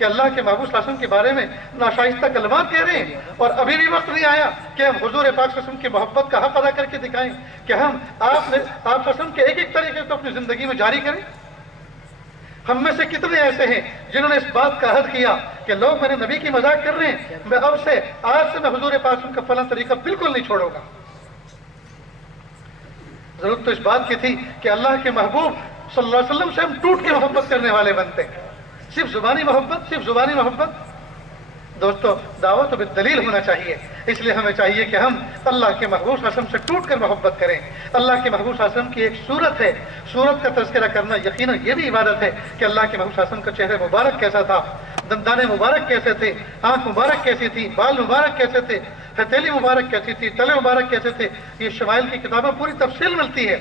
کہ اللہ کے محبوب صلی اللہ علیہ وسلم کے بارے میں ناشائستہ کلمات کہہ رہے ہیں، اور ابھی بھی وقت نہیں آیا کہ ہم حضور پاک صلی اللہ علیہ وسلم کی محبت کا حق ادا کر کے دکھائیں، کہ ہم آپ صلی اللہ علیہ وسلم کے ایک ایک طریقے کو اپنی زندگی میں جاری کریں۔ ہم میں سے کتنے ایسے ہیں جنہوں نے اس بات کا عہد کیا کہ لوگ میرے نبی کی مذاق کر رہے ہیں، میں اب سے آج سے میں حضور پاک صلی اللہ علیہ وسلم کا فلاں طریقہ بالکل نہیں چھوڑوں گا۔ ضرورت تو اس بات کی تھی کہ اللہ کے محبوب صلی اللہ علیہ وسلم سے ہم ٹوٹ کے محبت کرنے والے بنتے ہیں، صرف زبانی محبت، صرف زبانی محبت۔ دوستو، دعوت بالدلیل ہونا چاہیے، اس لیے ہمیں چاہیے کہ ہم اللہ کے محبوب صلی اللہ علیہ وسلم سے ٹوٹ کر محبت کریں۔ اللہ کے محبوب صلی اللہ علیہ وسلم کی ایک صورت ہے، صورت کا تذکرہ کرنا یقیناً یہ بھی عبادت ہے کہ اللہ کے محبوب صلی اللہ علیہ وسلم کا چہرہ مبارک کیسا تھا، دندان مبارک کیسے تھے، آنکھ مبارک کیسی تھی، بال مبارک کیسے تھے، ہتھیلی مبارک کیسی تھی، تلے مبارک کیسے تھے۔ یہ شمائل کی کتابیں پوری تفصیل ملتی ہے۔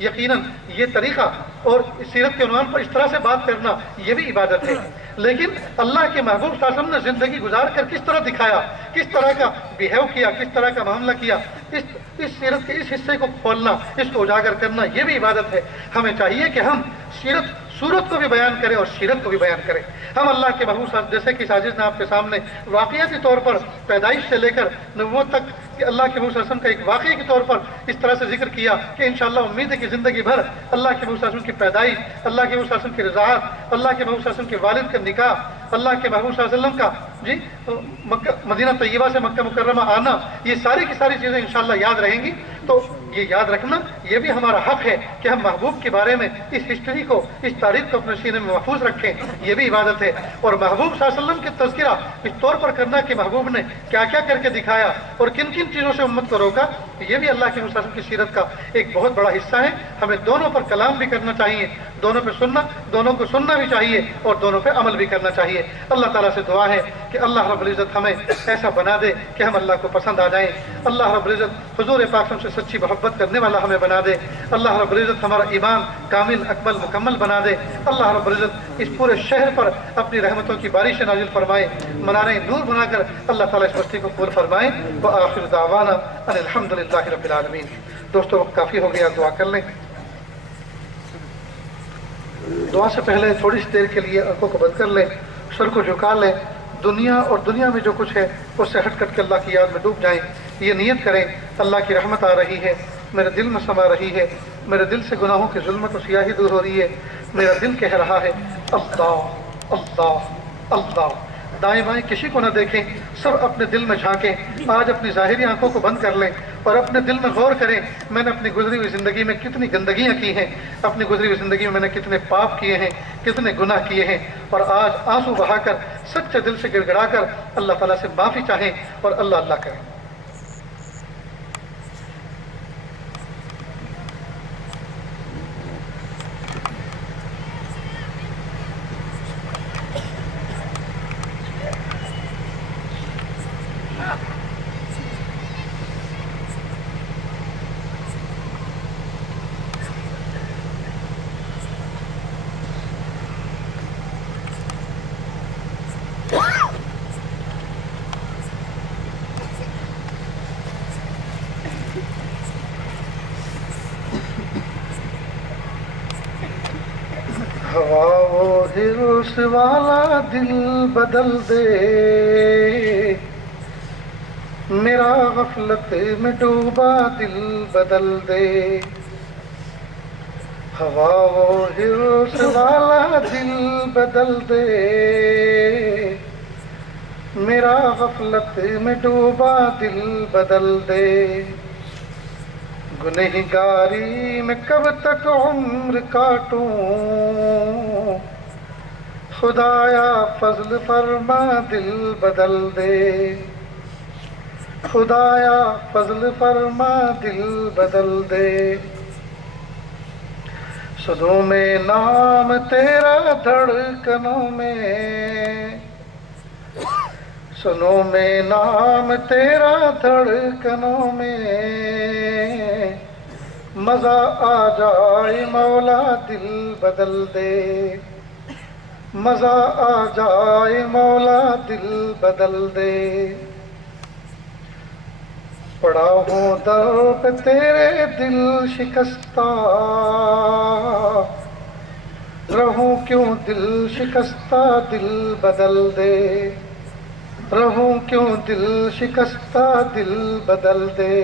یقیناً یہ طریقہ اور سیرت کے عنوان پر اس طرح سے بات کرنا یہ بھی عبادت ہے، لیکن اللہ کے محبوب صلی اللہ علیہ وسلم نے زندگی گزار کر کس طرح دکھایا، کس طرح کا بیہیو کیا، کس طرح کا معاملہ کیا، اس سیرت کے اس حصے کو کھولنا، اس کو اجاگر کرنا یہ بھی عبادت ہے۔ ہمیں چاہیے کہ ہم صورت کو بھی بیان کریں اور سیرت کو بھی بیان کریں۔ ہم اللہ کے محبوب صلی اللہ علیہ وسلم، جیسے کہ ساجد نے آپ کے سامنے واقعاتی طور پر پیدائش سے لے کر نبوت تک کہ اللہ کے محبوب صلی اللہ علیہ وسلم کا ایک واقعے کے طور پر اس طرح سے ذکر کیا کہ انشاءاللہ امید ہے کہ زندگی بھر اللہ کے محبوب صلی اللہ علیہ وسلم کی پیدائش، اللہ کے محبوب صلی اللہ علیہ وسلم کی رضاعت، اللہ کے محبوب صلی اللہ علیہ وسلم کے والد کا نکاح، اللہ کے محبوب صلی اللہ علیہ وسلم کا مدینہ طیبہ سے مکہ مکرمہ آنا، یہ ساری کی ساری چیزیں انشاءاللہ یاد رہیں گی۔ تو یہ یاد رکھنا یہ بھی ہمارا حق ہے کہ ہم محبوب کے بارے میں اس ہسٹری کو، اس تاریخ کو اپنے سینے میں محفوظ رکھیں، یہ بھی عبادت ہے۔ اور محبوب صلی اللہ علیہ وسلم کے تذکرہ اس طور پر کرنا کہ محبوب نے کیا کیا کر کے دکھایا اور کن کن چیزوں سے امت کو روکا، یہ بھی اللہ کے محبوب صلی اللہ علیہ وسلم کی سیرت کا ایک بہت بڑا حصہ ہے۔ ہمیں دونوں پر کلام بھی کرنا چاہیے، دونوں پہ سننا، دونوں کو سننا بھی چاہیے اور دونوں پہ عمل بھی کرنا چاہیے۔ اللہ تعالیٰ سے دعا ہے کہ اللہ رب العزت ہمیں ایسا بنا دے کہ ہم اللہ کو پسند آ جائیں۔ اللہ رب العزت حضور پاک صلی اللہ علیہ وسلم سے سچی محبت کرنے والا ہمیں بنا دے۔ اللہ رب العزت ہمارا ایمان کامل، اکمل، مکمل بنا دے۔ اللہ رب العزت اس پورے شہر پر اپنی رحمتوں کی بارش نازل فرمائے، منارے نور بنا کر اللہ تعالیٰ اس بستی کو قبول فرمائے۔ وآخر دعوانا ان الحمد للہ رب العالمین۔ دوستو، وقت کافی ہو گیا، دعا کر لیں۔ دعا سے پہلے تھوڑی سی دیر کے لیے آنکھوں کو بند کر لیں، سر کو جھکا لیں، دنیا اور دنیا میں جو کچھ ہے اس سے ہٹ کر کے اللہ کی یاد میں ڈوب جائیں۔ یہ نیت کریں، اللہ کی رحمت آ رہی ہے، میرے دل میں سما رہی ہے، میرے دل سے گناہوں کی ظلمت و سیاہی دور ہو رہی ہے، میرا دل کہہ رہا ہے اللہ اللہ اللہ۔ دائیں بائیں کسی کو نہ دیکھیں، سب اپنے دل میں جھانکیں۔ آج اپنی ظاہری آنکھوں کو بند کر لیں اور اپنے دل میں غور کریں، میں نے اپنی گزری ہوئی زندگی میں کتنی گندگیاں کی ہیں، اپنی گزری ہوئی زندگی میں میں نے کتنے پاپ کیے ہیں، کتنے گناہ کیے ہیں، اور آج آنسو بہا کر سچے دل سے گڑ گڑا کر اللہ تعالیٰ سے معافی چاہیں اور اللہ اللہ کریں۔ ہوا وہ ہرس والا دل بدل دے، میرا غفلت میں ڈوبا دل بدل دے۔ ہوا وہ ہرس والا دل بدل دے، میرا غفلت میں ڈوبا دل بدل دے۔ گنہگاری میں کب تک عمر کاٹوں، خدایا فضل فرما دل بدل دے، خدایا فضل فرما دل بدل دے۔ سنوں میں نام تیرا دھڑکنوں میں، سنوں میں نام تیرا دھڑکنوں میں، مزہ آ جائے مولا دل بدل دے، مزہ آ جائے مولا دل بدل دے۔ پڑا ہوں در پہ تیرے دل شکستہ، रहूं क्यों दिल शिकस्ता दिल बदल दे, रहूं क्यों दिल शिकस्ता दिल बदल दे,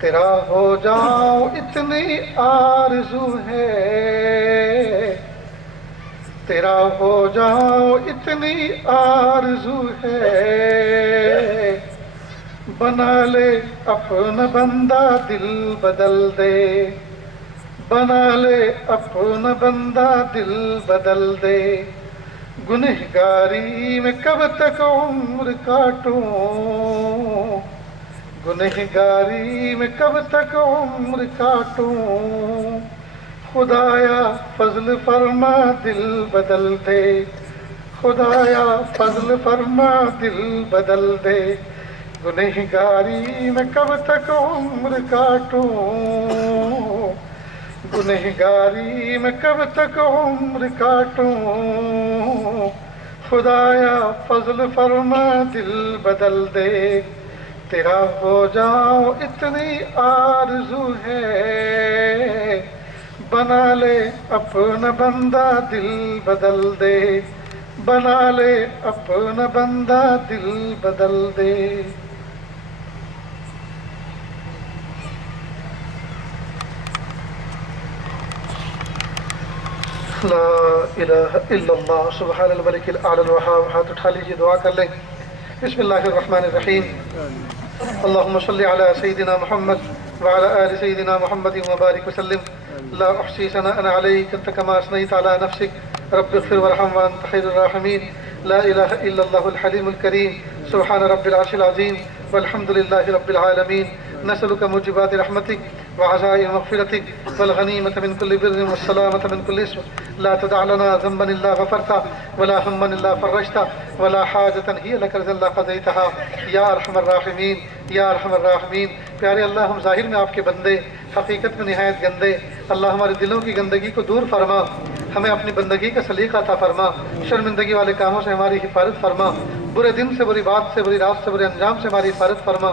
तेरा हो जाऊं इतनी आरज़ू है, तेरा हो जाऊं इतनी आरज़ू है, बना ले अपना बंदा दिल बदल दे, बना ले अपना बंदा दिल बदल दे, गुनहगारी में कब तक उम्र काटूं, गुनहगारी में कब तक उम्र काटूं, खुदाया फजल फरमा दिल बदल दे, खुदाया फजल फरमा दिल बदल दे, गुनहगारी में कब तक उम्र काटूं, गुनहगारी में कब तक उम्र काटूं, खुदाया फजल फरमा दिल बदल दे, तेरा हो जाऊं इतनी आरज़ू है, बना ले अपना बंदा दिल बदल दे, बना ले अपना बंदा दिल बदल दे। ला इलाहा इल्लल्लाह सुब्हानल मलिकिल आलल वहाब। हाथ उठा लीजिए, दुआ कर लें। बिस्मिल्लाहिर रहमानिर रहीम। अल्लाहुम्मा सल्लि अला सय्यिदिना मुहम्मद व अला आलि सय्यिदिना मुहम्मदिन व बारिक वसल्लिम। ला उहसी सनाअन अलैका अंता कमा असनैता अला नफ्सिक रब्बिग़फिर वरहम व अंता खैरुर राहिमीन। ला इलाहा इल्लल्लाहुल हलीमुल करीम। सुब्हान रब्बिल अर्शिल अज़ीम वल्हम्दुलिल्लाहि रब्बिल आलमीन। नसअलुका मुजिबाति रहमतिक व अज़ाइम मग़फ़िरतिक वल गनीमत मिन कुल्लि बिर्रिन वस सलामत मिन कुल्लि इस्म। ला तदअ लना ज़ंबन इल्ला गफ़रता वला हम्मन इल्ला फ़रजता वला हाजतन हिय लक इल्ला क़ज़ैतहा या अरहमर राहिमीन या अरहमर राहिमीन। प्यारे अल्लाह, हम ज़ाहिर में आपके बंदे, हकीकत में निहायत गंदे। अल्लाह हमारे दिलों की गंदगी को दूर फरमा, हमें अपनी बंदगी का सलीका अता फरमा, शर्मिंदगी वाले कामों से हमारी हिफाजत फरमा, बुरे दिन से, बुरी बात से, बुरी रात से, बुरे अंजाम से हमारी हिफाजत फरमा,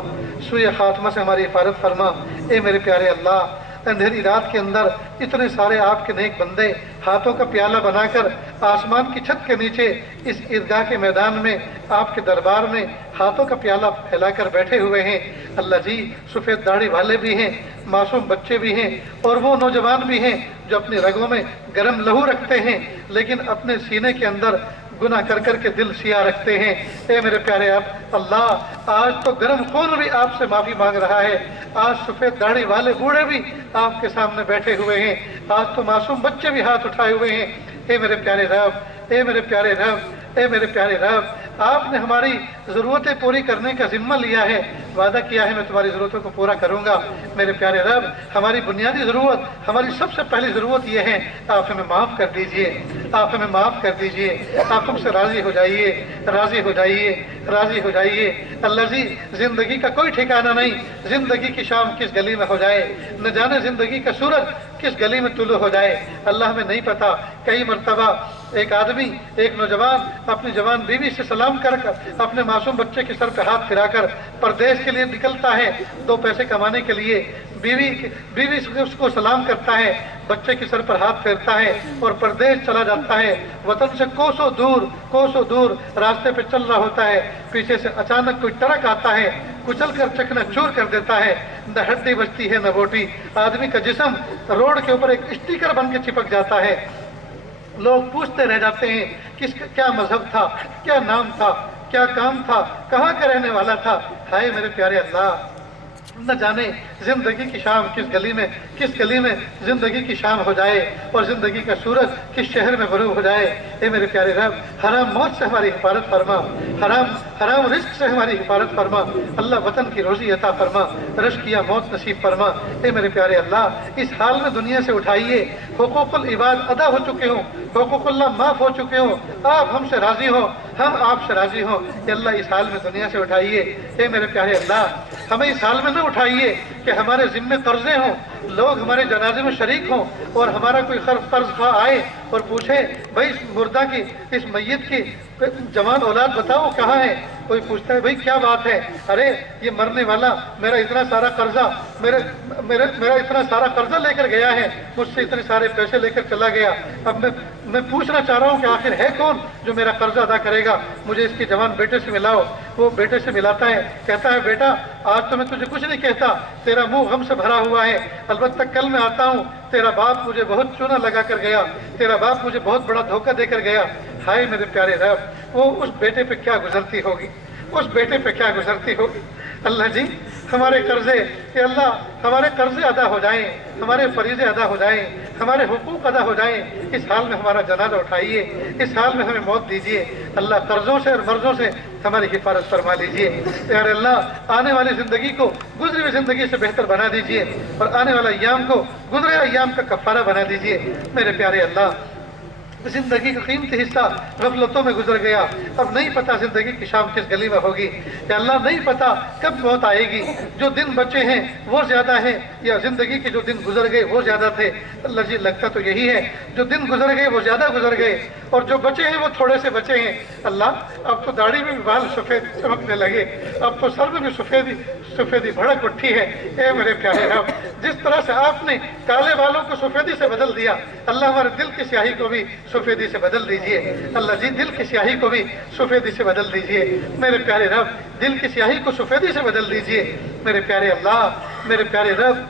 सुई खात्मा से हमारी हिफाजत फरमा। ए मेरे प्यारे अल्लाह, अंधेरी रात के अंदर इतने सारे आपके नेक बंदे हाथों का प्याला बनाकर आसमान की छत के नीचे इस ईदगाह के मैदान में आपके दरबार में हाथों का प्याला फैलाकर बैठे हुए हैं। अल्लाह जी, सफ़ेद दाढ़ी वाले भी हैं, मासूम बच्चे भी हैं, और वो नौजवान भी हैं जो अपनी रगों में गर्म लहू रखते हैं, लेकिन अपने सीने के अंदर गुनाह कर कर के दिल सिया रखते हैं। ए मेरे प्यारे आप अल्लाह, आज तो गर्म खून भी आपसे माफ़ी मांग रहा है, आज सफ़ेद दाढ़ी वाले बूढ़े भी आपके सामने बैठे हुए हैं, आज तो मासूम बच्चे भी हाथ उठाए हुए हैं। ए मेरे प्यारे रब, ए मेरे प्यारे रब, ए मेरे प्यारे रब, आपने हमारी ज़रूरतें पूरी करने का ज़िम्मा लिया है, वादा किया है मैं तुम्हारी ज़रूरतों को पूरा करूँगा। मेरे प्यारे रब, हमारी बुनियादी ज़रूरत, हमारी सबसे पहली ज़रूरत यह है, आप हमें माफ़ कर दीजिए, आप हमें माफ़ कर दीजिए, आप हमसे राज़ी हो जाइए, राज़ी हो जाइए, राज़ी हो जाइए। अल्लाह जी, ज़िंदगी का कोई ठिकाना नहीं, ज़िंदगी की शाम किस गली में हो जाए, न जाने ज़िंदगी का सूरज किस गली में तुलू हो जाए। अल्लाह हमें नहीं पता, कई मरतबा एक आदमी, एक नौजवान अपनी जवान बीवी से सलाम कर अपने मासूम बच्चे के सर पे हाथ फिराकर परदेश के लिए निकलता है, दो पैसे कमाने के लिए। बीवी उसको सलाम करता है, बच्चे के सर पर हाथ फेरता है और परदेश चला जाता है। वतन से कोसों दूर रास्ते पे चल रहा होता है, पीछे से अचानक कोई ट्रक आता है, कुचल कर चकना चूर कर देता है, न हड्डी बचती है न बोटी, आदमी का जिस्म रोड के ऊपर एक स्टिकर बन के चिपक जाता है। लोग पूछते रह जाते हैं किस क्या मजहब था, क्या नाम था, क्या काम था, कहाँ का रहने वाला था। हाय मेरे प्यारे अल्लाह, न जाने जिंदगी की शाम किस गली में जिंदगी की शाम हो जाए और जिंदगी का सूरज किस शहर में गुरूब हो जाए। ए मेरे प्यारे रब, हराम मौत से हमारी हिफाजत फरमा, हराम रिस्क से हमारी हिफाजत फरमा। अल्लाह वतन की रोजी अता फरमा, रिस्क या मौत नसीब फरमा। ए मेरे प्यारे अल्लाह, इस हाल में दुनिया से उठाइए, हुकूकुल इबाद अदा हो चुके हों, हुकूकुल्लाह माफ हो चुके हों, आप हमसे राजी हो, हम आपसे राजी हों। अल्लाह इस हाल में दुनिया से उठाइए। ए मेरे प्यारे अल्लाह, हमें इस हाल में न उठाइए कि हमारे जिम्मे कर्जे हों, लोग हमारे जनाजे में शरीक हों और हमारा कोई कर्ज खा आए और पूछे, भाई इस मुर्दा की, इस मैयत की जवान औलाद बताओ कहाँ है, कोई पूछता है भाई क्या बात है, अरे ये मरने वाला मेरा इतना सारा कर्जा मेरा इतना सारा कर्जा लेकर गया है, मुझसे इतने सारे पैसे लेकर चला गया। अब मैं पूछना चाह रहा हूँ कि आखिर है कौन जो मेरा कर्जा अदा करेगा, मुझे इसके जवान बेटे से मिलाओ। वो बेटे से मिलाता है, कहता है बेटा आज तो मैं तुझे कुछ नहीं कहता, तेरा मुंह गम से भरा हुआ है, अलबत्ता कल मैं आता हूँ, तेरा बाप मुझे बहुत चूना लगा कर गया, तेरा बाप मुझे बहुत बड़ा धोखा देकर गया। हाय मेरे प्यारे रब, वो उस बेटे पे क्या गुजरती होगी, उस बेटे पे क्या गुजरती होगी। अल्लाह जी हमारे कर्जे, कि अल्लाह हमारे कर्जे अदा हो जाएं, हमारे फरीज़े अदा हो जाएं, हमारे हुकूक अदा हो जाएं। इस हाल में हमारा जनाजा उठाइए, इस हाल में हमें मौत दीजिए। अल्लाह कर्जों से और मर्जों से हमारी हिफाजत फरमा लीजिए। यार अल्लाह आने वाली ज़िंदगी को गुजरी हुई ज़िंदगी से बेहतर बना दीजिए और आने वाला अय्याम को गुजरे अय्याम का कफ़ारा बना दीजिए। मेरे प्यारे अल्लाह जिंदगी का कीमती हिस्सा गफलतों में गुजर गया, अब नहीं पता जिंदगी की शाम किस गली में होगी। या अल्लाह नहीं पता कब मौत आएगी, जो दिन बचे हैं वो ज्यादा है या जिंदगी के जो दिन गुजर गए वो ज्यादा थे। अल्लाह जी लगता तो यही है, जो दिन गुजर गए वो ज्यादा गुजर गए और जो बचे हैं वो थोड़े से बचे हैं। अल्लाह अब तो दाढ़ी में भी बाल सफेद चमकने लगे, अब तो सर में भी सफेदी भड़क उठी है। ए मेरे प्यारे रब, जिस तरह से आपने काले बालों को सफेदी से बदल दिया, अल्लाह हमारे दिल की स्याही को भी सफेदी से बदल दीजिए। अल्लाह जी दिल की स्याही को भी सफेदी से बदल दीजिए। मेरे प्यारे रब दिल की स्याही को सफेदी से बदल दीजिए। मेरे प्यारे अल्लाह, मेरे प्यारे रब,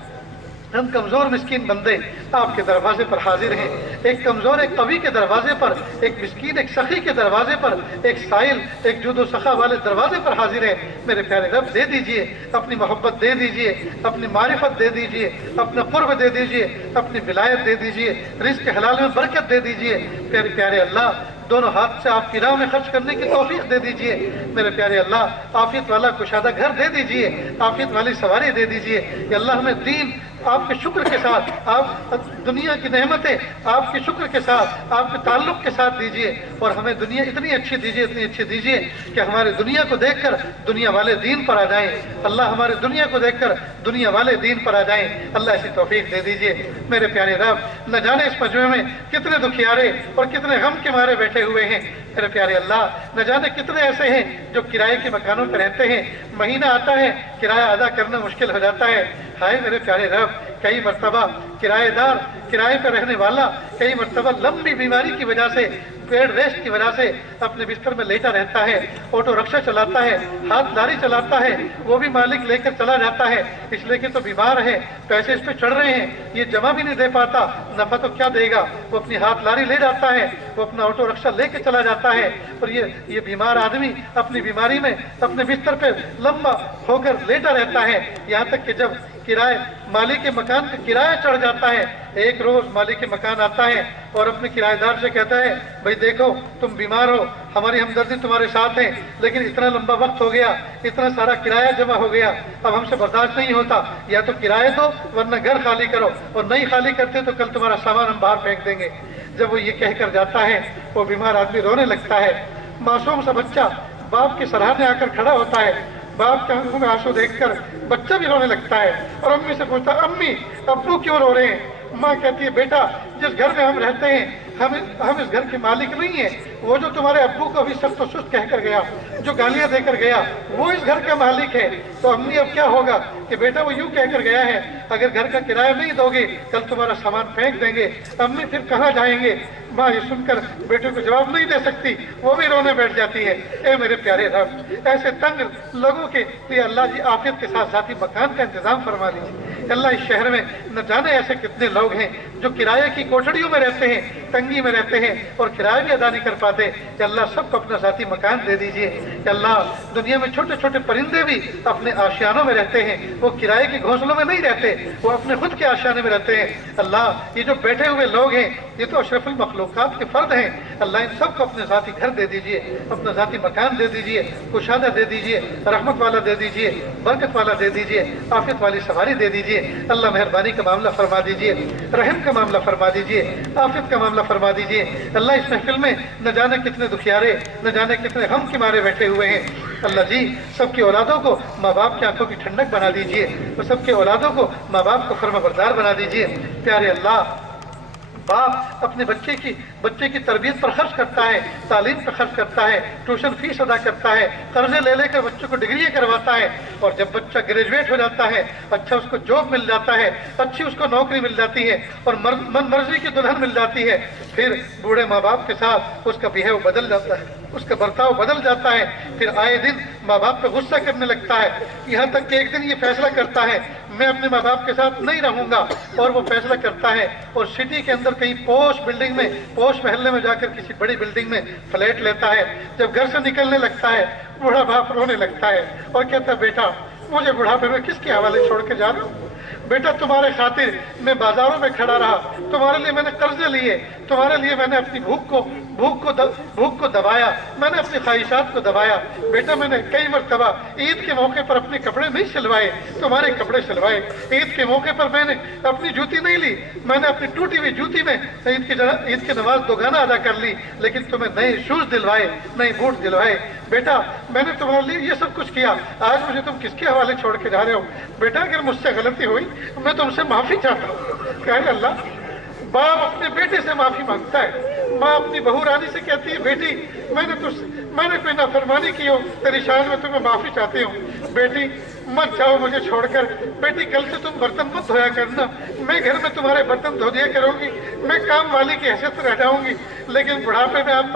हम कमज़ोर मिस्कीन बंदे आपके दरवाजे पर हाजिर हैं। एक कमज़ोर एक कवी के दरवाजे पर, एक मिस्कीन एक सखी के दरवाजे पर, एक साइल एक जुदो सखा वाले दरवाजे पर हाजिर है। मेरे प्यारे रब दे दीजिए, अपनी मोहब्बत दे दीजिए, अपनी मारिफत दे दीजिए, अपना कुर्ब दे दीजिए, अपनी विलायत दे दीजिए, रिज़्क़ हलाल में बरकत दे दीजिए। प्यारे प्यारे अल्लाह दोनों हाथ से आपकी राह में खर्च करने की तौफीक दे दीजिए। मेरे प्यारे अल्लाह आफियत वाला कुशादा घर दे दीजिए, आफियत वाली सवारी दे दीजिए। अल्लाह हमें दीन आपके शुक्र के साथ, आप दुनिया की नेमतें आपके शुक्र के साथ, आपके ताल्लुक के साथ दीजिए और हमें दुनिया इतनी अच्छी दीजिए, इतनी अच्छी दीजिए कि हमारे दुनिया को देखकर दुनिया वाले दीन पर आ जाएं। अल्लाह हमारे दुनिया को देखकर दुनिया वाले दीन पर आ जाएं। अल्लाह ऐसी तौफीक दे दीजिए। मेरे प्यारे रब न जाने इस मजमे में कितने दुखियारे और कितने गम के मारे बैठे हुए हैं। मेरे प्यारे अल्लाह न जाने कितने ऐसे हैं जो किराए के मकानों पर रहते हैं, महीना आता है किराया अदा करना मुश्किल हो जाता है। हाय मेरे प्यारे रब, कई मरतबा किराएदार, किराए पर रहने वाला कई मरतबा लंबी बीमारी की वजह से, बेड रेस्ट की वजह से अपने बिस्तर में लेटा रहता है, ऑटो रिक्शा चलाता है, हाथदारी चलाता है, वो भी मालिक लेकर चला जाता है इसलिए कि तो बीमार है, पैसे इस पे चढ़ रहे हैं, ये जमा भी नहीं दे पाता, नफा तो क्या देगा। वो अपनी हाथदारी ले जाता है, वो अपना ऑटो रिक्शा लेकर चला जाता है और ये बीमार आदमी अपनी बीमारी में अपने बिस्तर पे लंबा होकर लेटा रहता है। यहाँ तक कि जब मालिक के मकान का किराया चढ़ जाता है, एक रोज मालिक के मकान आता है और अपने किराएदार से कहता है भाई देखो तुम बीमार हो, हमारी हमदर्दी तुम्हारे साथ है, लेकिन इतना लंबा वक्त हो गया, इतना सारा किराया जमा हो गया, अब हमसे बर्दाश्त नहीं होता, या तो किराए दो वरना घर खाली करो, और नहीं खाली करते तो कल तुम्हारा सामान हम बाहर फेंक देंगे। जब वो ये कहकर जाता है वो बीमार आदमी रोने लगता है। मासूम सा बच्चा बाप के सराहने आकर खड़ा होता है, बाप के आंखों में आंसू देखकर बच्चा भी रोने लगता है और अम्मी से पूछता अम्मी अब्बू क्यों रो रहे हैं। माँ कहती है बेटा जिस घर में हम रहते हैं हम इस घर के मालिक नहीं है, वो जो तुम्हारे अब्बू को अभी सख्त सुस्त कहकर गया, जो गालियां देकर गया, वो इस घर का मालिक है। तो अम्मी अब क्या होगा कि बेटा वो यूं कहकर गया है अगर घर का किराया नहीं दोगे कल तुम्हारा सामान फेंक देंगे। अम्मी फिर कहाँ जाएंगे। माँ ये सुनकर बेटे को जवाब नहीं दे सकती, वो भी रोने बैठ जाती है। ए मेरे प्यारे रब, ऐसे तंग लोगों के लिए अल्लाह जी आफियत के साथ साथी मकान का इंतजाम फरमा लीजिए। अल्लाह इस शहर में न जाने ऐसे कितने लोग हैं जो किराए की कोठड़ियों में रहते हैं, तंगी में रहते हैं और किराया भी अदा नहीं कर पाते। अल्लाह सबको अपना साथी मकान दे दीजिए। अल्लाह दुनिया में छोटे छोटे परिंदे भी अपने आशियानों में रहते हैं, वो किराए के घोंसलों में नहीं रहते, वो अपने खुद के आशियाने में रहते हैं। अल्लाह ये जो बैठे हुए लोग हैं ये तो अशरफुल मखलूकात के फर्द हैं। अल्लाह इन सबको अपने साथी घर दे दीजिए, अपना साथी मकान दे दीजिए, कुशादा दे दीजिए, रहमत वाला दे दीजिए, बरकत वाला दे दीजिए, आफियत वाली सवारी दे दीजिए। अल्लाह मेहरबानी का मामला फरमा दीजिए, रहम का मामला फरमा दीजिए, आफियत का मामला फरमा दीजिए। अल्लाह इस महफिल में न जाने कितने दुखियारे, न जाने कितने गम के मारे बैठे हुए हैं। अल्लाह जी सबकी औलादों को माँ बाप की आंखों की ठंडक बना दीजिए और सबके औलादों को माँ बाप को फर्माबरदार बना दीजिए। प्यारे अल्लाह बाप अपने बच्चे की तरबियत पर खर्च करता है, तालीम पर खर्च करता है, ट्यूशन फीस अदा करता है, कर्जे ले लेकर बच्चों को डिग्री करवाता है, और जब बच्चा ग्रेजुएट हो जाता है, अच्छा उसको जॉब मिल जाता है, अच्छी उसको नौकरी मिल जाती है और मन मर्जी की दुल्हन मिल जाती है, फिर बूढ़े माँ बाप के साथ उसका बिहेव बदल जाता है, उसका बर्ताव बदल जाता है। फिर आए दिन माँ बाप पे गुस्सा करने लगता है, यहाँ तक कि एक दिन ये फैसला करता है मैं अपने माँ बाप के साथ नहीं रहूंगा, और वो फैसला करता है और सिटी के अंदर कहीं पोश बिल्डिंग में, पोश महल्ले में जाकर किसी बड़ी बिल्डिंग में फ्लैट लेता है। जब घर से निकलने लगता है बूढ़ा बाप रोने लगता है और कहता है बेटा मुझे बुढ़ापे में किसके हवाले छोड़ के जा रहा हूँ, बेटा तुम्हारे खातिर मैं बाजारों में खड़ा रहा, तुम्हारे लिए मैंने कर्जे लिए, तुम्हारे लिए मैंने अपनी भूख को दबाया, मैंने अपनी ख्वाहिशात को दबाया, बेटा मैंने कई मरतबा ईद के मौके पर अपने कपड़े नहीं सिलवाए, तुम्हारे कपड़े सिलवाए, ईद के मौके पर मैंने अपनी जूती नहीं ली, मैंने अपनी टूटी हुई जूती में ईद की नमाज दोगुना अदा कर ली, लेकिन तुम्हें नए शूज दिलवाए, नए बूट दिलवाए, बेटा मैंने तुम्हारे लिए ये सब कुछ किया, आज मुझे तुम किसके हवाले छोड़ के जा रहे हो, बेटा अगर मुझसे गलती हुई मैं तुमसे माफी चाहता हूँ। कहे अल्लाह, बाप अपने बेटे से माफी मांगता है, माँ अपनी बहू रानी से कहती है बेटी मैंने कोई नाफरमानी की हो तेरी शान में तुम्हें माफी चाहती हूँ, बेटी मत जाओ मुझे छोड़कर, बेटी कल से तुम बर्तन मत धोया करना, मैं घर में तुम्हारे बर्तन धो दिया करूंगी, मैं काम वाली की हैसियत रह जाऊंगी, लेकिन बुढ़ापे में आप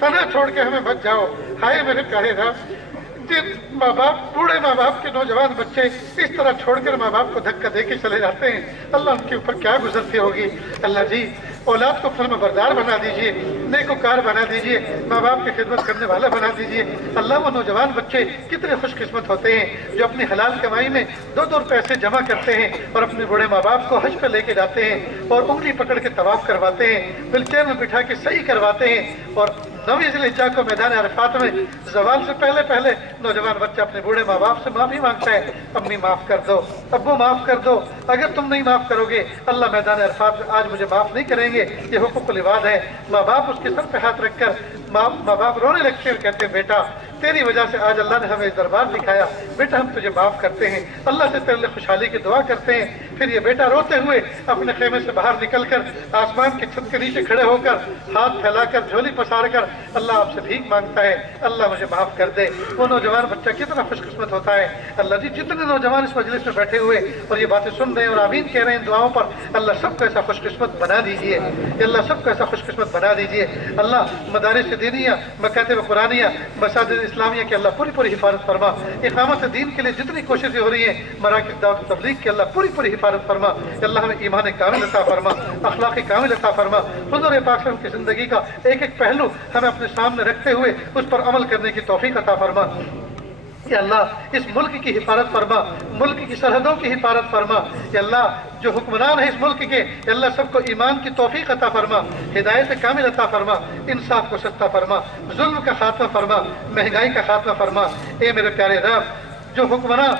तना छोड़ के हमें मत जाओ। हाय मेरे प्यारे राम, जिन माँ बाप, बूढ़े माँ बाप के नौजवान बच्चे इस तरह छोड़कर माँ बाप को धक्का दे के चले जाते हैं, अल्लाह उनके ऊपर क्या गुजरती होगी। अल्लाह जी औलाद को फर्माबरदार बना दीजिए, नेकोकार बना दीजिए, माँ बाप की खिदमत करने वाला बना दीजिए। अल्लाह वो नौजवान बच्चे कितने खुशकिस्मत होते हैं जो अपनी हलाल कमाई में दो दो पैसे जमा करते हैं और अपने बूढ़े माँ बाप को हज पे लेके जाते हैं और उंगली पकड़ के तवाफ करवाते हैं, व्हीलचेयर में बिठा के सही करवाते हैं, और 9 ज़िलहिज्जा को मैदान अरफात में ज़वाल से पहले नौजवान बच्चा अपने बूढ़े माँ बाप से माफ़ी मांगता है, अम्मी माफ़ कर दो, अब्बू माफ़ कर दो, अगर तुम नहीं माफ़ करोगे अल्लाह मैदान अरफात में आज मुझे माफ़ नहीं करेंगे, ये हुकूकुल इबाद है। माँ बाप उसके सर पे हाथ रखकर माँ बाप रोने लगते हैं और कहते हैं बेटा तेरी वजह से आज अल्लाह ने हमें दरबार दिखाया, बेटा हम तुझे माफ़ करते हैं, अल्लाह से तेरे लिए खुशहाली की दुआ करते हैं। फिर ये बेटा रोते हुए अपने खेमे से बाहर निकलकर आसमान की छत के नीचे खड़े होकर हाथ फैलाकर झोली पसार कर अल्लाह आपसे भीख मांगता है, अल्लाह मुझे माफ़ कर दे। वो नौजवान बच्चा कितना खुशकिस्मत होता है। अल्लाह जी जितने नौजवान इस मजलिस में बैठे हुए और ये बातें सुन रहे हैं और आमीन कह रहे हैं दुआओं पर, अल्लाह सबको ऐसा खुशकिस्मत बना दीजिए, अल्लाह सबको ऐसा खुशकिस्मत बना दीजिए। अल्लाह मदारिस दीनिया, मकातिब कुरानिया, मसाजिद इस्लामिया की अल्लाह पूरी हिफाजत फरमा। इकामत दीन के लिए जितनी कोशिशें हो रही हैं, मराकिज़ दावत तबलीग की अल्लाह पूरी हिफाजत फरमा। अल्लाह हमें ईमान कामिल अता फरमा, अखलाक कामिल अता फरमा। हुज़ूर पाक सल्लल्लाहु अलैहि वसल्लम की ज़िंदगी का एक एक पहलू हमें अपने सामने रखते हुए उस पर अमल करने की तौफीक अता फरमा। या अल्लाह इस मुल्क की हिफाजत फरमा, मुल्क की सरहदों की हिफाजत फरमा। या अल्लाह जो हुक्मरान है इस मुल्क के, अल्लाह सबको ईमान की तौफीक अता फरमा, हिदायत कामिल अता फरमा, इंसाफ को सस्ता फरमा, जुल्म का खात्मा फरमा, महंगाई का खात्मा फरमा। ए मेरे प्यारे रब, जो हुक्मरान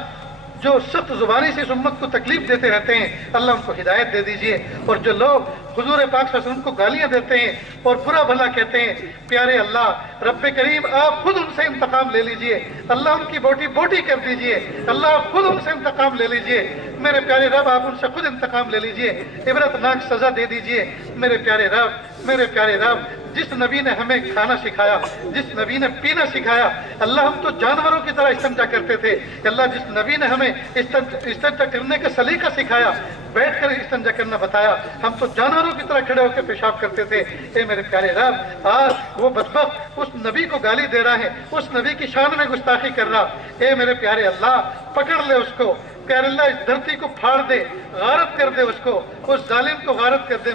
जो सख्त जुबानी से इस उम्मत को तकलीफ देते रहते हैं, अल्लाह उनको हिदायत दे दीजिए। और जो लोग हुजूर पाक सल्लल्लाहु अलैहि वसल्लम को गालियाँ देते हैं और बुरा भला कहते हैं, प्यारे अल्लाह रब्बे करीम आप खुद उनसे इंतकाम ले लीजिए, अल्लाह उनकी बोटी कर दीजिए, अल्लाह आप खुद उनसे इंतकाम ले लीजिए। मेरे प्यारे रब आप उनसे खुद इंतकाम ले लीजिए, इबरतनाक सजा दे दीजिए। मेरे प्यारे रब जिस नबी ने हमें खाना सिखाया, जिस नबी ने पीना सिखाया, अल्लाह हम तो जानवरों की तरह इस्तिंजा करते थे, अल्लाह जिस नबी ने हमें इस्तिंजा करने का सलीका सिखाया, बैठकर इस्तिंजा करना बताया, हम तो जानवरों की तरह खड़े होकर पेशाब करते थे। ए मेरे प्यारे रब, आज वो बदबख्त उस नबी को गाली दे रहा है, उस नबी की शान में गुस्ताखी कर रहा। ए मेरे प्यारे अल्लाह पकड़ ले उसको, प्यारे अल्लाह इस धरती को फाड़ दे, गारत कर दे उसको, उस जालिम को गारत कर दे।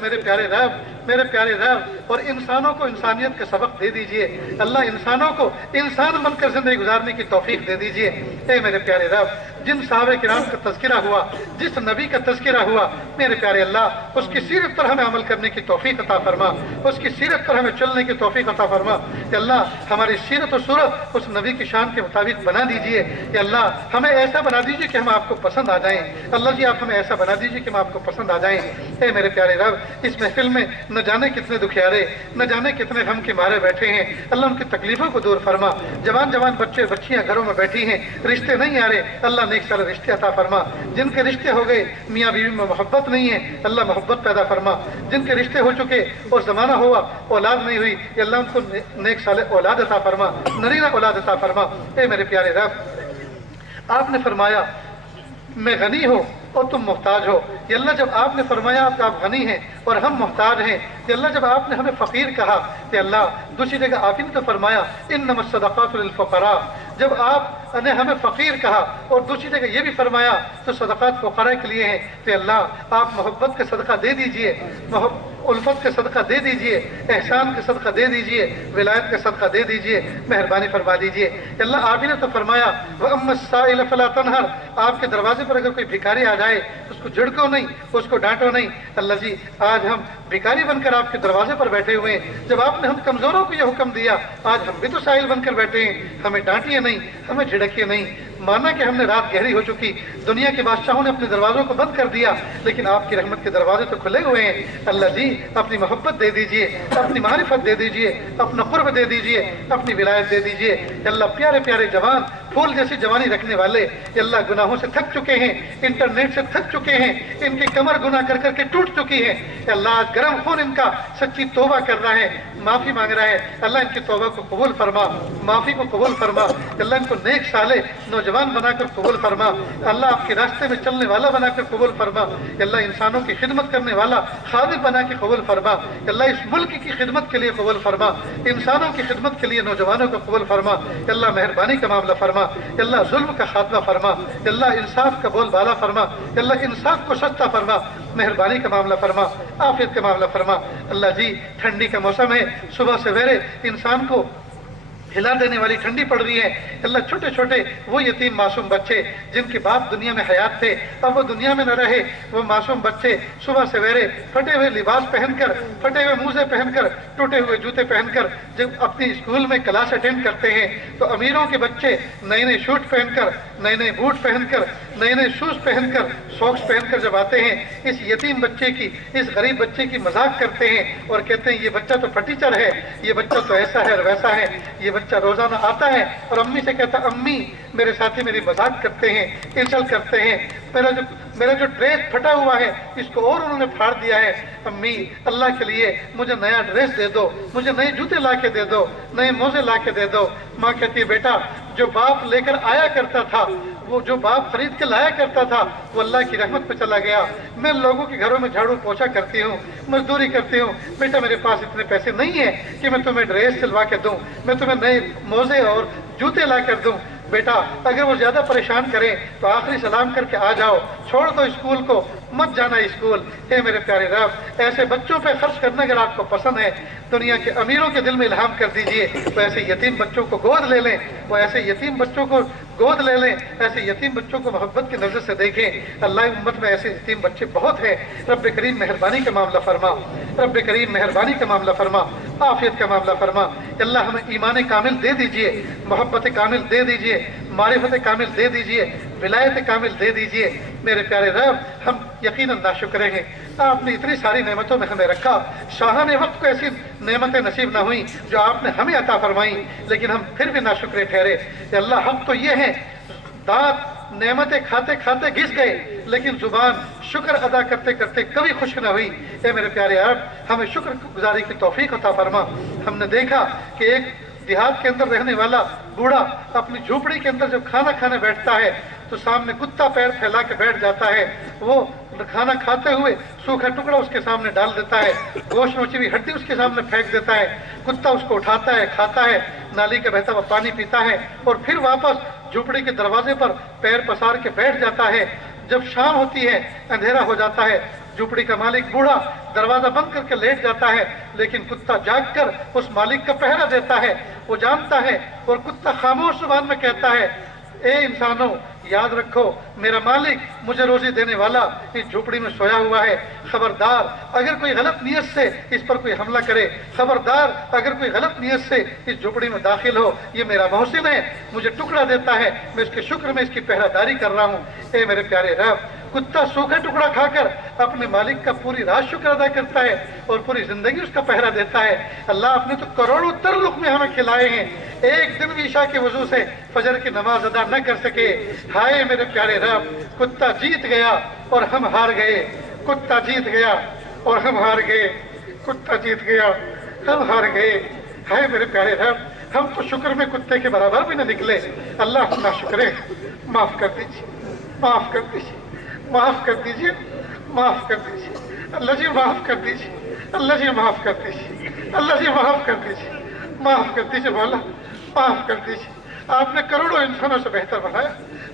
मेरे प्यारे रब और इंसानों को इंसानियत का सबक दे दीजिए। अल्लाह इंसानों को इंसान बनकर जिंदगी गुजारने की तौफीक दे दीजिए। ए मेरे प्यारे रब, जिन साहबे किराम का तज़किरा हुआ, जिस नबी का तज़किरा हुआ, मेरे प्यारे अल्लाह उसकी सीरत पर हमें अमल करने की तौफीक अता फरमा, उसकी सीरत पर हमें चलने की तौफीक अता फरमा। या अल्लाह हमारी सीरत और सूरत उस नबी की शान के मुताबिक बना दीजिए। या अल्लाह हमें ऐसा बना दीजिए कि हम आपको पसंद आ जाएं। अल्लाह जी आप हमें ऐसा बना दीजिए कि हम आपको पसंद आ जाएं। ए मेरे प्यारे रब, इस महफिल में न जाने कितने दुखियारे, न जाने कितने गम के मारे बैठे हैं, अल्लाह उनकी तकलीफों को दूर फरमा। जवान बच्चे बच्चियां घरों में बैठी हैं, रिश्ते नहीं आ रहे, अल्लाह नेक सारे रिश्ते अता फरमा। जिनके रिश्ते हो गए, मियाँ बीवी में मोहब्बत नहीं है, अल्लाह मोहब्बत पैदा फरमा। जिनके रिश्ते हो चुके और ज़माना हुआ औलाद नहीं हुई, या अल्लाह उनको नेक साले औलाद अता फरमा, नरीना औलाद अता फरमा। ए मेरे प्यारे रब, आपने फरमाया मैं गनी हूँ और तुम मोहताज हो। या अल्लाह जब आपने फरमाया कि आप गनी हैं और हम मोहताज हैं, या अल्लाह जब आपने हमें फ़कीर कहा, या अल्लाह दूसरी जगह आप ही ने तो फरमाया इन्नमस सदक़ातु लिल फ़ुक़रा। जब आपने हमें फ़कीर कहा और दूसरी जगह ये भी फरमाया तो सदक़ात फ़ुक़रा के लिए हैं, तो अल्लाह आप मोहब्बत का सदका दे दीजिए, उल्फत का सदका दे दीजिए, एहसान का सदका दे दीजिए, विलायत का सदका दे दीजिए, मेहरबानी फरमा दीजिए। अल्लाह आप ही ने तो फरमाया व अम्मस साइल फला तनहर, आपके दरवाजे पर अगर कोई भिखारी आ जाए उसको झिड़को नहीं, उसको डांटो नहीं। अल्लाह जी आज हम भिखारी बनकर आपके दरवाजे पर बैठे हुए हैं। जब आपने हम कमज़ोरों को यह हुक्म दिया, आज हम भी तो साइल बनकर बैठे हैं, हमें डांटिए नहीं, हमें झिड़किए नहीं। माना कि हमने रात गहरी हो चुकी, दुनिया के बादशाहों ने अपने दरवाज़ों को बंद कर दिया, लेकिन आपकी रहमत के दरवाजे तो खुले हुए हैं। अल्लाह जी अपनी मोहब्बत दे दीजिए, अपनी मारिफत दे दीजिए, अपना कुर्ब दे दीजिए, अपनी विलायत दे दीजिए। अल्लाह प्यारे प्यारे जवान, फूल जैसी जवानी रखने वाले, अल्लाह गुनाहों से थक चुके हैं, इंटरनेट से थक चुके हैं, इनकी कमर गुनाह कर करके टूट चुकी है। अल्लाह आज गर्म खून इनका सच्ची तौबा कर रहा है, माफ़ी मांग रहा है। अल्लाह इनकी तौबा को कबूल फरमा, माफ़ी को कबूल फरमा। अल्लाह इनको नेक साले नौजवान बनाकर कबूल फरमा। अल्लाह आपके रास्ते में चलने वाला बनाकर कबूल फरमा। अल्लाह इंसानों की खिदमत करने वाला खादिम बना के कबूल फरमा। अल्लाह इस मुल्क की खिदमत के लिए कबूल फरमा, इंसानों की खिदमत के लिए नौजवानों को कबूल फरमा। अल्लाह मेहरबानी का मामला फरमा, अल्लाह जुल्म का खात्मा फरमा, अल्लाह इंसाफ का बोलबाला फरमा, अल्लाह इंसाफ को सस्ता फरमा, मेहरबानी का मामला फरमा, आफियत का मामला फरमा। अल्लाह जी ठंडी का मौसम है, सुबह सवेरे इंसान को हिला देने वाली ठंडी पड़ रही है। अल्लाह छोटे छोटे वो यतीम मासूम बच्चे जिनके बाप दुनिया में हयात थे, अब वो दुनिया में न रहे, वो मासूम बच्चे सुबह सवेरे फटे हुए लिबास पहनकर, फटे हुए मोजे पहनकर, टूटे हुए जूते पहनकर जब अपनी स्कूल में क्लास अटेंड करते हैं, तो अमीरों के बच्चे नए नए शूट पहनकर, नए नए बूट पहनकर, नए नए शूज पहनकर, सॉक्स पहनकर जब आते हैं, इस यतीम बच्चे की, इस गरीब बच्चे की मजाक करते हैं और कहते हैं ये बच्चा तो फटीचर है, ये बच्चा तो ऐसा है और वैसा है। ये बच्चा रोजाना आता है और अम्मी से कहता अम्मी मेरे साथी मेरी मजाक करते हैं, इंसल्ट करते हैं, मेरा जो ड्रेस फटा हुआ है इसको और उन्होंने फाड़ दिया है। अम्मी अल्लाह के लिए मुझे नया ड्रेस दे दो, मुझे नए जूते ला के दे दो, नए मोजे ला के दे दो। माँ कहती है बेटा जो बाप लेकर आया करता था, वो जो बाप खरीद के लाया करता था, वो अल्लाह की रहमत पे चला गया। मैं लोगों के घरों में झाड़ू पोछा करती हूँ, मजदूरी करती हूँ। बेटा मेरे पास इतने पैसे नहीं है कि मैं तुम्हें ड्रेस सिलवा के दूँ, मैं तुम्हें नए मोजे और जूते ला कर दूँ। बेटा अगर वो ज्यादा परेशान करें तो आखिरी सलाम करके आ जाओ, छोड़ दो स्कूल को, मत जाना स्कूल। हे मेरे प्यारे रब, ऐसे बच्चों पे खर्च करना अगर आपको पसंद है, दुनिया के अमीरों के दिल में इल्हाम कर दीजिए, तो ऐसे यतीम बच्चों को गोद ले लें, वो ऐसे यतीम बच्चों को गोद ले लें, ऐसे यतीम बच्चों को मोहब्बत की नजर से देखें। अल्लाह उम्मत में ऐसे यतीम बच्चे बहुत हैं। रब करीम मेहरबानी का मामला फरमा, रब करीम मेहरबानी का मामला फरमा, आफियत का मामला फरमा। अल्लाह हमें ईमान कामिल दे दीजिए, मोहब्बत कामिल दे दीजिए, मारिफत कामिल दे दीजिए, विलायत कामिल दे दीजिए। मेरे प्यारे रब, हम यकीनन नाशुक्र हैं, आपने इतनी सारी नेमतों में हमें रखा, शाहाने वक्त को ऐसी नेमतें नसीब ना हुई जो आपने हमें अता फरमाई, लेकिन हम फिर भी नाशुक्र ठहरे। अल्लाह हक तो ये है, दांत नेमतें खाते खाते घिस गए, लेकिन जुबान शुक्र अदा करते करते कभी खुश्क न हुई। ए मेरे प्यारे रब, हमें शुक्र गुजारी की तौफीक अता फरमा। हमने देखा कि एक देहात के अंदर रहने वाला बूढ़ा अपनी झोपड़ी के अंदर जब खाना खाने बैठता है तो सामने कुत्ता पैर फैला के बैठ जाता है। वो खाना खाते हुए सूखा टुकड़ा उसके सामने डाल देता है, गोश्त नोची हुई हड्डी उसके सामने फेंक देता है। कुत्ता उसको उठाता है, खाता है, नाली का बहता हुआ पानी पीता है और फिर वापस झोपड़ी के दरवाजे पर पैर पसार के बैठ जाता है। जब शाम होती है, अंधेरा हो जाता है, झोपड़ी का मालिक बूढ़ा दरवाजा बंद करके लेट जाता है, लेकिन कुत्ता जागकर उस मालिक का पहरा देता है। वो जानता है और कुत्ता खामोश जुबान में कहता है, ए इंसानों याद रखो मेरा मालिक मुझे रोजी देने वाला इस झोपड़ी में सोया हुआ है। खबरदार अगर कोई गलत नियत से इस पर कोई हमला करे, खबरदार अगर कोई गलत नियत से इस झोपड़ी में दाखिल हो, ये मेरा मोहसिन है, मुझे टुकड़ा देता है, मैं इसके शुक्र में इसकी पहरादारी कर रहा हूँ। ए मेरे प्यारे रब, कुत्ता सूखा टुकड़ा खाकर अपने मालिक का पूरी रात शुक्र अदा करता है और पूरी जिंदगी उसका पहरा देता है। अल्लाह आपने तो करोड़ों तर्लुक में हमें खिलाए हैं, एक दिन भी ईशा के वजू से फजर की नमाज अदा न कर सके। हाय मेरे प्यारे रब, कुत्ता जीत गया और हम हार गए, कुत्ता जीत गया और हम हार गए, कुत्ता जीत गया हम हार गए। हाय मेरे प्यारे रब, हम तो शुक्र में कुत्ते के बराबर भी न निकले। अल्लाह अपना शुक्र है, माफ कर दीजिए, माफ कर दीजिए, माफ कर दीजिए, माफ कर दीजिए। अल्लाह जी माफ कर दीजिए, अल्लाह जी माफ कर दीजिए, अल्लाह जी माफ कर दीजिए, माफ कर दीजिए मौला, माफ कर दीजिए। आपने करोड़ों इंसानों से बेहतर बनाया,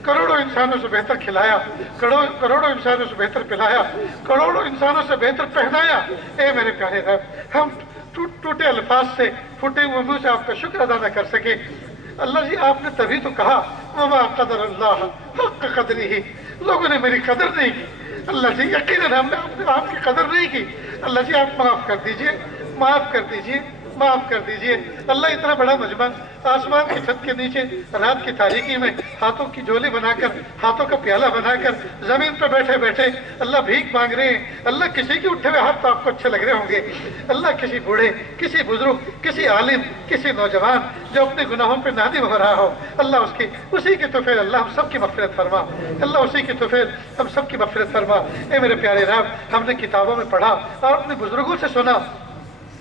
करोड़ों इंसानों से बेहतर खिलाया, करोड़ों इंसानों से बेहतर पिलाया, करोड़ों इंसानों से बेहतर पहनाया। ए मेरे प्यारे रब, हम टूटे अल्फाज से, फूटे हुए मुंह से आपका शुक्र अदा न कर सके। अल्लाह जी आपने तभी तो कहा वमा क़दर अल्लाह हक़ क़दरिही, लोगों ने मेरी कदर नहीं की। अल्लाह जी यकीनन हमने आपकी कदर नहीं की। अल्लाह जी आप माफ कर दीजिए, माफ कर दीजिए, माफ कर दीजिए। अल्लाह इतना बड़ा मजमा आसमान की छत के नीचे रात की तारीकी में हाथों की झोली बनाकर, हाथों का प्याला बनाकर जमीन पर बैठे बैठे अल्लाह भीख मांग रहे हैं। अल्लाह किसी के उठे हुए हाथ तो आपको अच्छे लग रहे होंगे। अल्लाह किसी बूढ़े, किसी बुजुर्ग, किसी आलिम, किसी नौजवान जो अपने गुनाहों पर नादिम हो रहा हो, अल्लाह उसकी उसी की तौफीक अल्लाह हम सब की मग़फ़िरत फरमा, अल्लाह उसी की तौफीक हम सब की मग़फ़िरत फरमा। ए मेरे प्यारे रब, हमने किताबों में पढ़ा और अपने बुजुर्गों से सुना,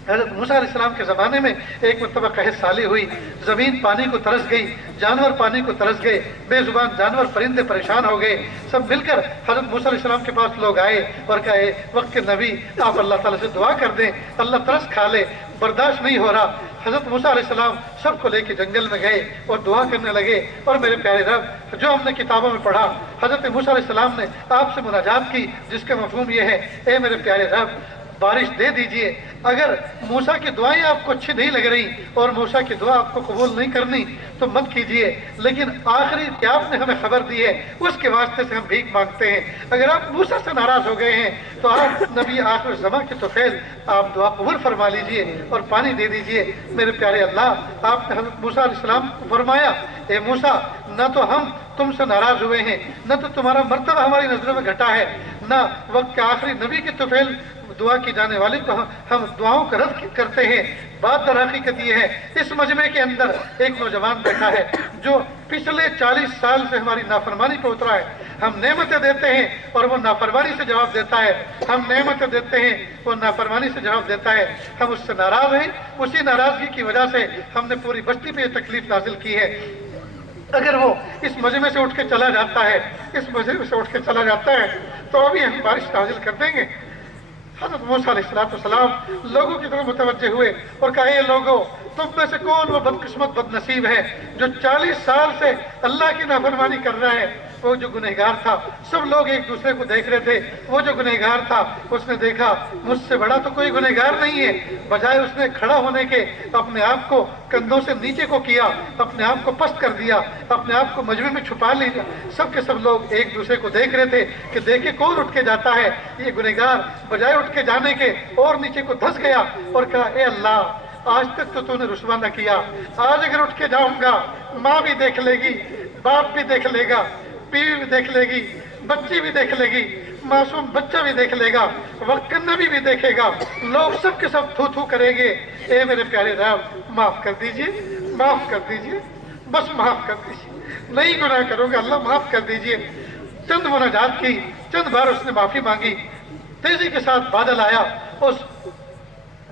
हज़रत मूसा अलैहिस्सलाम के ज़माने में एक मरतबा कहत साली हुई, ज़मीन पानी को तरस गई, जानवर पानी को तरस गए, बेजुबान जानवर परिंदे परेशान हो गए। सब मिलकर हज़रत मूसा अलैहिस्सलाम के पास लोग आए और कहे वक्त के नबी आप अल्लाह ताला से दुआ कर दें, अल्लाह तरस खा ले, बर्दाश्त नहीं हो रहा। हज़रत मूसा अलैहिस्सलाम सबको लेके जंगल में गए और दुआ करने लगे। और मेरे प्यारे रब, जो हमने किताबों में पढ़ा, हज़रत मूसा अलैहिस्सलाम ने आपसे मुनाजात की जिसका मफ़हूम ये है, ए मेरे प्यारे रब बारिश दे दीजिए। अगर मूसा की दुआएं आपको अच्छी नहीं लग रही और मूसा की दुआ आपको कबूल नहीं करनी तो मत कीजिए, लेकिन आखिरी क्या आपने हमें खबर दी है उसके वास्ते से हम भीख मांगते हैं। अगर आप मूसा से नाराज हो गए हैं तो आप नबी आखिर ज़मा के तौफील आप दुआ कबूल फरमा लीजिए और पानी दे दीजिए। मेरे प्यारे अल्लाह, आपने हज़रत मूसा अलैहिस्सलाम को फरमाया, ए मूसा न तो हम तुमसे नाराज हुए हैं, न तो तुम्हारा मर्तबा हमारी नजरों में घटा है, न वक्त के आखिरी नबी की तौफील दुआ की जाने वाली को हम दुआओं का रद्द करते हैं। बात दर हकीकत ये है, इस मजमे के अंदर एक नौजवान बैठा है जो पिछले 40 साल से हमारी नाफरमानी पे उतरा है। हम नेमतें देते हैं और वो नाफरमानी से जवाब देता है, हम नेमतें देते हैं वो नाफरमानी से जवाब देता है। हम उससे नाराज हैं, उसी नाराजगी की वजह से हमने पूरी बस्ती पे ये तकलीफ नाजिल की है। अगर वो इस मजमे से उठ के चला जाता है, इस मजमे से उठ के चला जाता है तो अभी हम बारिश नाजिल कर देंगे। हज़रत मूसा अलैहिस्सलाम लोगों की तरफ मुतवज्जे हुए और कहा, ये लोगों, तुम में से कौन वो बदकिस्मत बदनसीब है जो 40 साल से अल्लाह की नाफरमानी कर रहा है। वो जो गुनहगार था, सब लोग एक दूसरे को देख रहे थे। वो जो गुनहगार था उसने देखा मुझसे बड़ा तो कोई गुनहगार नहीं है, बजाय उसने खड़ा होने के अपने आप को कंधों से नीचे को किया, अपने आप को पस्त कर दिया, अपने आप को मजमे में छुपा लिया। सब के सब लोग एक दूसरे को देख रहे थे कि देखे कौन उठ के जाता है। ये गुनहगार बजाय उठ के जाने के और नीचे को धंस गया और कहा, ए अल्लाह, आज तक तो तूने रुसवा न किया, आज अगर उठ के जाऊंगा माँ भी देख लेगी, बाप भी देख लेगा, बीवी भी देख लेगी, बच्ची भी देख लेगी, मासूम बच्चा भी देख लेगा, वक्त नबी भी देखेगा, लोग सब के सब थू थू करेंगे। ए मेरे प्यारे रब, माफ कर दीजिए, माफ कर दीजिए, बस माफ कर दीजिए, नहीं गुनाह करूंगा, अल्लाह माफ कर दीजिए। चंद मुनाजात की, चंद बार उसने माफी मांगी, तेजी के साथ बादल आया, उस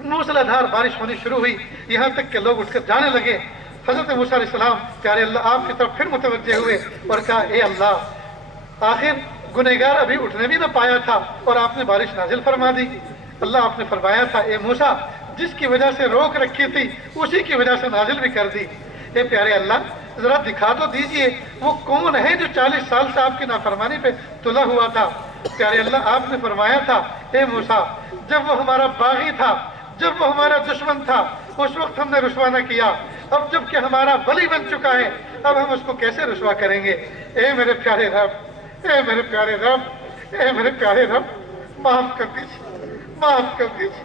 मूसलाधार बारिश होनी शुरू हुई, यहाँ तक के लोग उठकर जाने लगे। हज़रत मूसा अलैहिस्सलाम प्यारे अल्लाह आपकी तरफ फिर मुतवज्जे हुए और कहा, ए अल्लाह, आखिर गुनहगार अभी उठने भी ना पाया था और आपने बारिश नाजिल फरमा दी। अल्लाह आपने फरमाया था, ए मूसा, जिसकी वजह से रोक रखी थी उसी की वजह से नाजिल भी कर दी। ए प्यारे अल्लाह, जरा दिखा तो दीजिए वो कौन है जो 40 साल से आपकी नाफरमानी पे तुला हुआ था। प्यारे अल्लाह आपने फरमाया था, ए मूसा, जब वो हमारा बागी था, जब वो हमारा दुश्मन था, उस वक्त हमने रुसवा न किया। अब जबकि हमारा वली बन चुका है, अब हम उसको कैसे रुसवा करेंगे। ए मेरे प्यारे रब, ए मेरे प्यारे रब, ए मेरे प्यारे रब, माफ कर दीजिए, माफ कर दीजिए।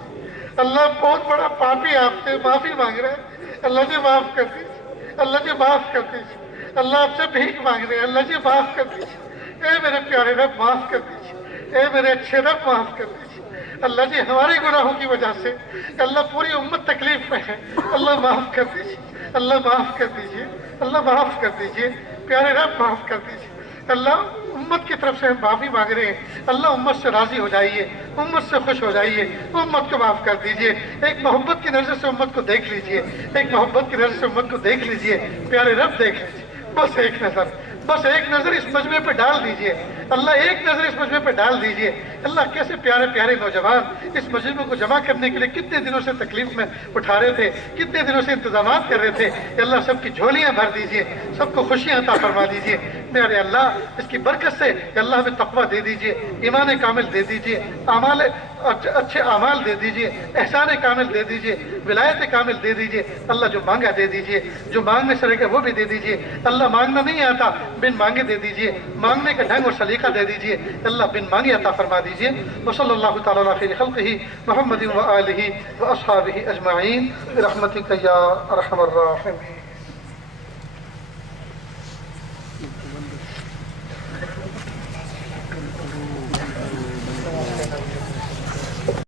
अल्लाह बहुत बड़ा पापी आपसे माफी मांग रहे हैं, अल्लाह जी माफ कर दीजिए, अल्लाह जी माफ कर दीजिए। अल्लाह आपसे भीख मांग रहे हैं, अल्लाह जी माफ कर दीजिए। ए मेरे प्यारे रब, माफ कर दीजिए, ए मेरे अच्छे रब, माफ कर दीजिए। अल्लाह जी हमारे गुनाहों की वजह से अल्लाह पूरी उम्मत तकलीफ में है, अल्लाह माफ कर दीजिए, اللہ معاف کر دیجئے، اللہ معاف کر دیجئے، پیارے رب معاف کر دیجئے۔ اللہ امت کی طرف سے ہم معافی مانگ رہے ہیں، اللہ امت سے راضی ہو جائیے، امت سے خوش ہو جائیے، امت کو معاف کر دیجئے۔ ایک محبت کی نظر سے امت کو دیکھ لیجئے، ایک محبت کی نظر سے امت کو دیکھ لیجئے، پیارے رب دیکھ لیجئے، بس ایک نظر، بس ایک نظر اس مجمع پہ ڈال دیجئے، اللہ ایک نظر اس مجمع پہ ڈال دیجئے۔ اللہ کیسے پیارے پیارے نوجوان اس مجمع کو جمع کرنے کے لیے کتنے دنوں سے تکلیف میں اٹھا رہے تھے، کتنے دنوں سے انتظامات کر رہے تھے، کہ اللہ سب کی جھولیاں بھر دیجئے، سب کو خوشیاں عطا فرما دیجئے۔ پیارے اللہ اس کی برکت سے اللہ ہمیں تقویٰ دے دیجئے، ایمان کامل دے دیجئے، اچھے اعمال دے دیجئے، احسان کامل دے دیجئے، ولایت کامل دے دیجئے۔ اللہ جو مانگا دے دیجئے، جو مانگنے سے رہے گا وہ بھی دے دیجئے۔ اللہ مانگنا نہیں آتا، بن مانگے دے دیجئے، مانگنے کا ڈھنگ اور سلیقہ دے دیجئے، اللہ بن مانگے عطا فرما دیجئے۔ وصلی اللہ تعالیٰ علی خیر خلقہ محمد و آلہ و اصحابہ اجمعین برحمتک یا ارحم الراحمین۔